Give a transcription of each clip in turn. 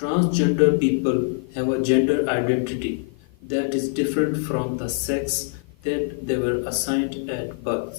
Transgender people have a gender identity that is different from the sex that they were assigned at birth.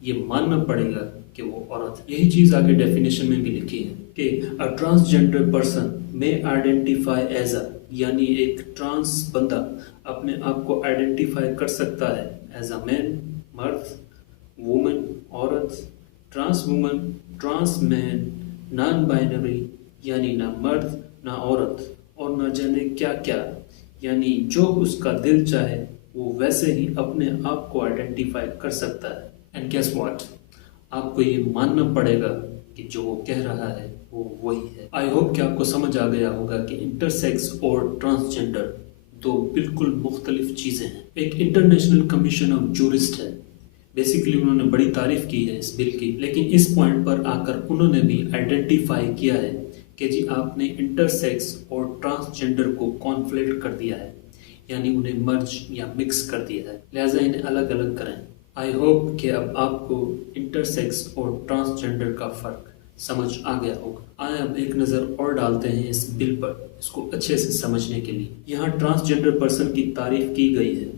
یہ ماننا پڑے گا کہ وہ عورت ہے۔ یہی چیز آگے ڈیفینیشن میں بھی لکھی ہے کہ a transgender person may identify as a، یعنی ایک ٹرانس بندہ اپنے آپ کو آئیڈینٹیفائی کر سکتا ہے ایز اے مین، مرد، وومن، عورت، ٹرانس وومن، ٹرانس مین، نان بائنری یعنی نہ مرد نہ عورت، اور نہ جانے کیا کیا، یعنی جو اس کا دل چاہے وہ ویسے ہی اپنے آپ کو آئیڈینٹیفائی کر سکتا ہے۔ اینڈ گیس واٹ، آپ کو یہ ماننا پڑے گا کہ جو وہ کہہ رہا ہے وہ وہی ہے۔ آئی ہوپ کہ آپ کو سمجھ آ گیا ہوگا کہ انٹرسیکس اور ٹرانسجنڈر دو بالکل مختلف چیزیں ہیں۔ ایک انٹرنیشنل کمیشن آف جورسٹ ہے، بیسیکلی انہوں نے بڑی تعریف کی ہے اس بل کی، لیکن اس پوائنٹ پر آ کر انہوں نے بھی آئیڈینٹیفائی کیا ہے کہ جی آپ نے انٹرسیکس اور ٹرانسجنڈر کو کانفلیکٹ کر دیا ہے، یعنی انہیں مرج یا مکس کر دیا ہے، لہٰذا انہیں الگ الگ کریں۔ آئی ہوپ کہ اب آپ کو انٹرسیکس اور ٹرانسجنڈر کا فرق سمجھ آ گیا ہوگا۔ آئیں اب ایک نظر اور ڈالتے ہیں اس بل پر، اس کو اچھے سے سمجھنے کے لیے۔ یہاں ٹرانسجنڈر پرسن کی تعریف کی گئی ہے۔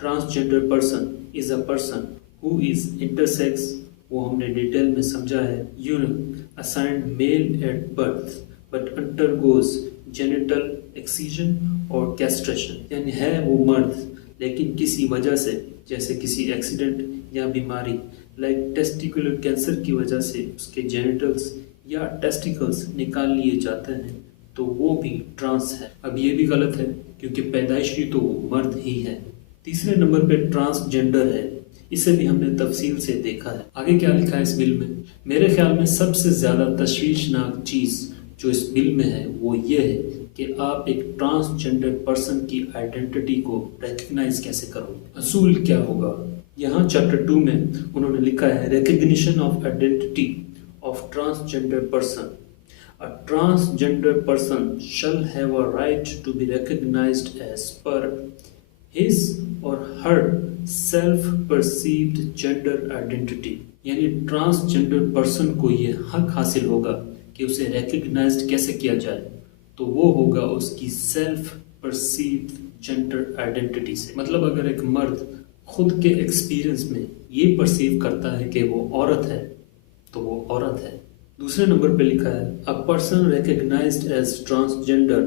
Transgender person is a person who is intersex, وہ ہم نے ڈیٹیل میں سمجھا ہے، unique assigned male at birth but undergoes genital excision اور کیسٹریشن، یعنی ہے وہ مرد لیکن کسی وجہ سے، جیسے کسی ایکسیڈنٹ یا بیماری لائک ٹیسٹیکولر کینسر کی وجہ سے اس کے جینیٹلز یا ٹیسٹیکلز نکال لیے جاتے ہیں تو وہ بھی ٹرانس ہے۔ اب یہ بھی غلط ہے کیونکہ پیدائشی تو وہ مرد ہی ہے۔ تیسرے نمبر پہ ٹرانسجنڈر ہے، اسے بھی ہم نے تفصیل سے دیکھا ہے۔ آگے کیا لکھا ہے اس بل میں؟ میرے خیال میں سب سے زیادہ تشویشناک چیز جو اس بل میں ہے وہ یہ ہے کہ آپ ایک ٹرانسجنڈر پرسن کی آئیڈینٹی کو ریکگنائز کیسے کرو گے، اصول کیا ہوگا۔ یہاں چیپٹر 2 میں انہوں نے لکھا ہے recognition of identity of transgender person. A transgender person shall have a right to be recognized as per his or her self-perceived gender identity، یعنی ٹرانسجنڈر پرسن کو یہ حق حاصل ہوگا کہ اسے ریکگنائزڈ کیسے کیا جائے، تو وہ ہوگا اس کی سیلف پرسیوڈ جینڈر آئیڈینٹی سے۔ مطلب اگر ایک مرد خود کے ایکسپیرئنس میں یہ پرسیو کرتا ہے کہ وہ عورت ہے تو وہ عورت ہے۔ دوسرے نمبر پہ لکھا ہے a person recognized as transgender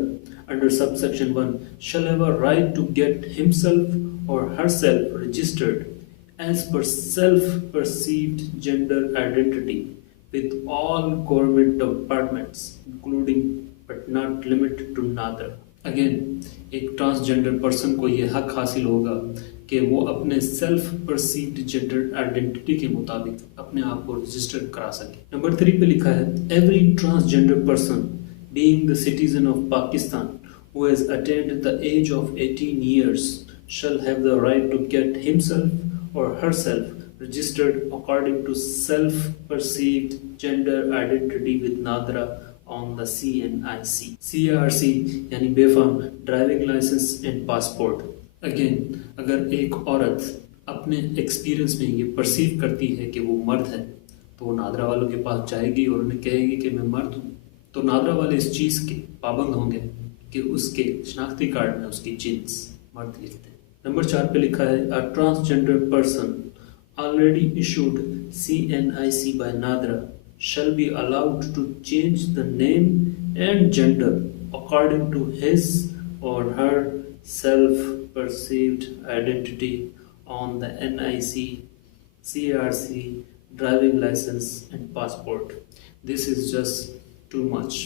under subsection 1 shall have a right to get himself or herself registered as per self-perceived gender identity with all government departments including but not limited to NADRA۔ Again ایک transgender person کو یہ حق حاصل ہوگا کہ وہ اپنے self perceived gender identity کے مطابق اپنے آپ کو رجسٹر کرا سکے۔ نمبر 3 پہ لکھا ہے every transgender person being the citizen of Pakistan who has attained the age of 18 years shall have the right to get himself or herself registered according to self-perceived gender identity with NADRA on the CNIC۔ CRC یعنی B form driving license and passport. Again اگر ایک عورت اپنے experience میں یہ perceive کرتی ہے کہ وہ مرد ہے تو وہ نادرا والوں کے پاس جائے گی اور انہیں کہے گی کہ میں مرد ہوں، تو نادرا والے اس چیز کے پابند ہوں گے کہ اس کے شناختی کارڈ میں اس کی جنس مرد لکھتے ہیں۔ نمبر 4 پہ لکھا ہے a transgender person already issued CNIC by NADRA shall be allowed to change the name and gender according to his or her self-perceived identity on the NIC, CRC, driving license and passport۔ This is just too much۔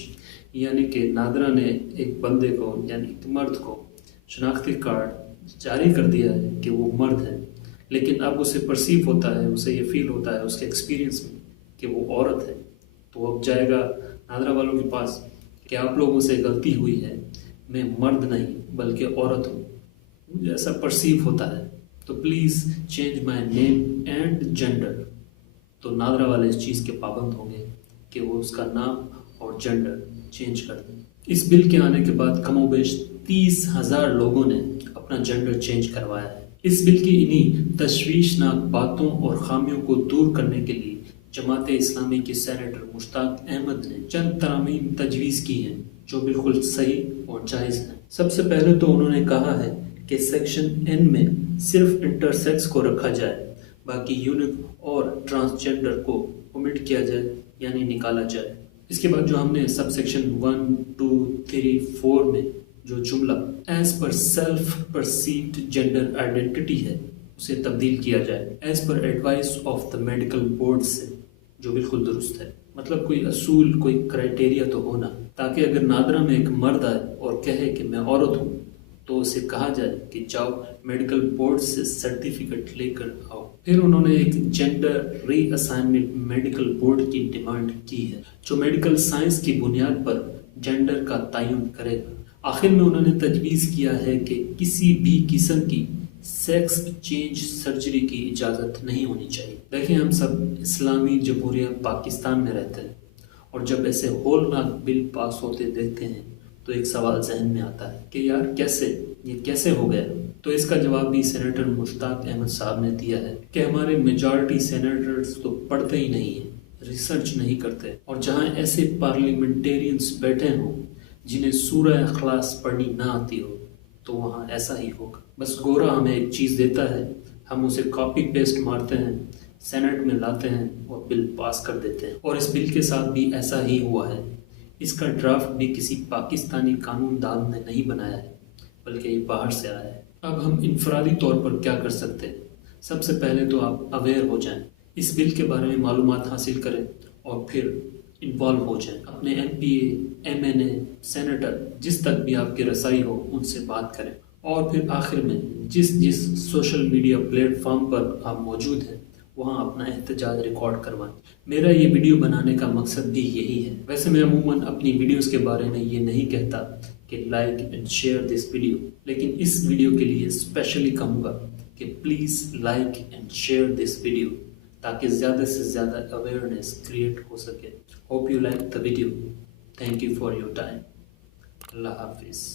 یعنی کہ نادرا نے ایک بندے کو یعنی ایک مرد کو شناختی کارڈ جاری کر دیا ہے کہ وہ مرد ہے، لیکن اب اسے پرسیو ہوتا ہے، اسے یہ فیل ہوتا ہے اس کے ایکسپیرئنس میں کہ وہ عورت ہے، تو اب جائے گا نادرا والوں کے پاس کہ آپ لوگوں سے غلطی ہوئی ہے، میں مرد نہیں بلکہ عورت ہوں، مجھے ایسا پرسیو ہوتا ہے، تو please change my name and gender. تو نادرا والے اس چیز کے پابند ہوں گے کہ وہ اس کا نام اور جینڈر چینج کر دیں۔ اس بل کے آنے کے بعد کم و بیش 30,000 لوگوں نے اپنا جینڈر چینج کروایا ہے۔ اس بل کی انہی تشویشناک باتوں اور خامیوں کو دور کرنے کے لیے جماعت اسلامی کے سینیٹر مشتاق احمد نے چند ترامیم تجویز کی ہیں جو بالکل صحیح اور جائز ہیں۔ سب سے پہلے تو انہوں نے کہا ہے کہ سیکشن N میں صرف انٹرسیکس کو رکھا جائے، باقی یونک اور ٹرانسجنڈر کو اومٹ کیا جائے یعنی نکالا جائے۔ اس کے بعد جو ہم نے سب سیکشن 1 2 3 4 میں جو جملہ as per self perceived gender identity ہے اسے تبدیل کیا جائے as per advice of the medical board سے، جو بالکل درست ہے۔ مطلب کوئی اصول، کوئی کرائٹیریا تو ہونا، تاکہ اگر نادرا میں ایک مرد آئے اور کہے کہ میں عورت ہوں تو اسے کہا جائے کہ جاؤ میڈیکل بورڈ سے سرٹیفکیٹ لے کر آؤ۔ پھر انہوں نے ایک جینڈر ری اسائنمنٹ میڈیکل بورڈ کی ڈیمانڈ کی ہے جو میڈیکل سائنس کی بنیاد پر جینڈر کا تعین کرے گا۔ آخر میں انہوں نے تجویز کیا ہے کہ کسی بھی قسم کی سیکس چینج سرجری کی اجازت نہیں ہونی چاہیے۔ دیکھیں ہم سب اسلامی جمہوریہ پاکستان میں رہتے ہیں اور جب ایسے ہولناک بل پاس ہوتے دیکھتے ہیں تو ایک سوال ذہن میں آتا ہے کہ یار یہ کیسے ہو گیا؟ تو اس کا جواب بھی سینیٹر مشتاق احمد صاحب نے دیا ہے کہ ہمارے میجارٹی سینیٹرز تو پڑھتے ہی نہیں ہیں، ریسرچ نہیں کرتے، اور جہاں ایسے پارلیمنٹیرینز بیٹھے ہوں جنہیں سورہ اخلاص پڑھنی نہ آتی ہو تو وہاں ایسا ہی ہوگا۔ بس گورا ہمیں ایک چیز دیتا ہے، ہم اسے کاپی پیسٹ مارتے ہیں، سینٹ میں لاتے ہیں اور بل پاس کر دیتے ہیں، اور اس بل کے ساتھ بھی ایسا ہی ہوا ہے۔ اس کا ڈرافٹ بھی کسی پاکستانی قانون دان نے نہیں بنایا ہے بلکہ یہ باہر سے آیا ہے۔ اب ہم انفرادی طور پر کیا کر سکتے ہیں؟ سب سے پہلے تو آپ اویئر ہو جائیں، اس بل کے بارے میں معلومات حاصل کریں اور پھر انوالو ہو جائیں۔ اپنے ایم پی اے، ایم این اے، سینیٹر، جس تک بھی آپ کی رسائی ہو ان سے بات کریں، اور پھر آخر میں جس سوشل میڈیا پلیٹ فارم پر آپ موجود ہیں وہاں اپنا احتجاج ریکارڈ کروائیں۔ میرا یہ ویڈیو بنانے کا مقصد بھی یہی ہے۔ ویسے میں عموماً اپنی ویڈیوز کے بارے میں یہ نہیں کہتا کہ like and share this video, لیکن اس ویڈیو کے لیے اسپیشلی کہوں گا کہ please like and share this video تاکہ زیادہ سے زیادہ اویئرنیس کریٹ ہو سکے۔ Hope you like the video. Thank you for your time. اللہ حافظ۔